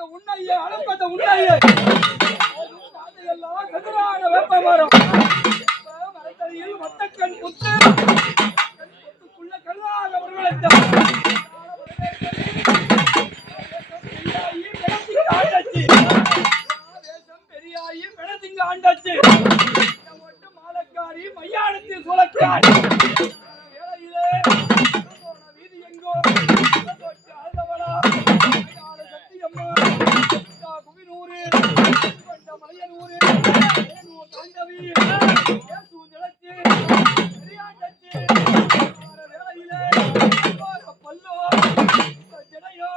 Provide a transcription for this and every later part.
அடங்காத உன்னையே அடங்காத உன்னையே எல்லாம் கதிரான வேப்ப மரம் மரத்தடியில் மத்தக்கண் புத்து புத்துக்குள்ள கல்லாக ஆண்டாச்சு. பெரியாயி ஆண்டாச்சு. மாலக்காரி மையானத்தில் சுழற்றாள். சத்தா குவினூரு. கொண்ட மலையனூரு. வேலூர் தாண்டவி. இயேசு நிலத்து. பெரியாண்டத்து. போன வேளையிலே போன பல்லோ. ஜனையோ.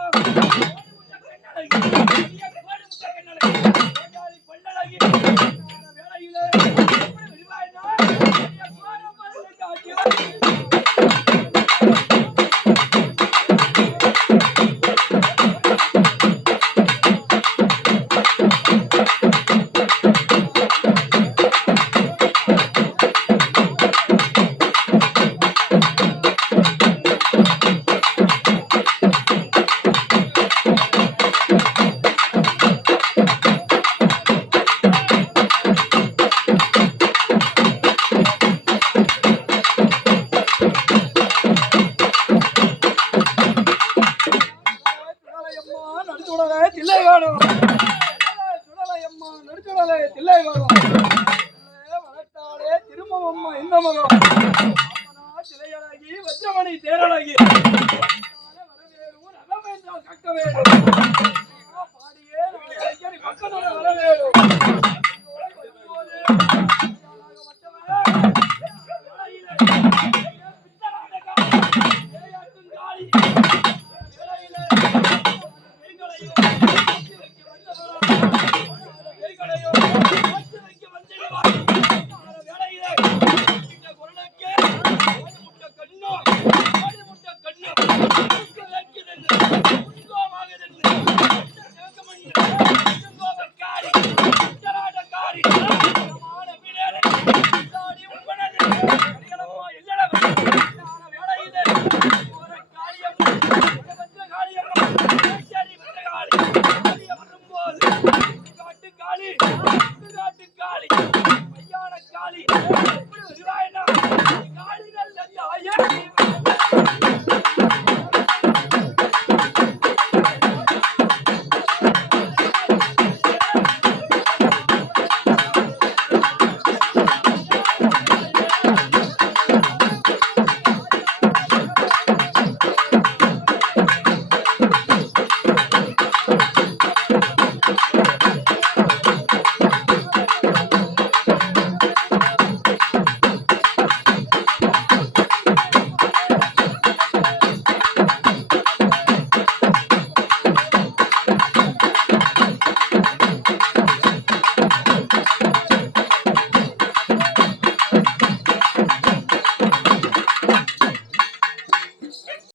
சுடலை தில்லை காணும் சுடலையம்மா நடுச்சுடலே தில்லை காணும் வளர்த்தாடே திரும்பவம்மா இந்த மகம் சிலையழகி வஜ்ரமணி தேரழகி. வரவேணும் கக்க வேணும் Thank you.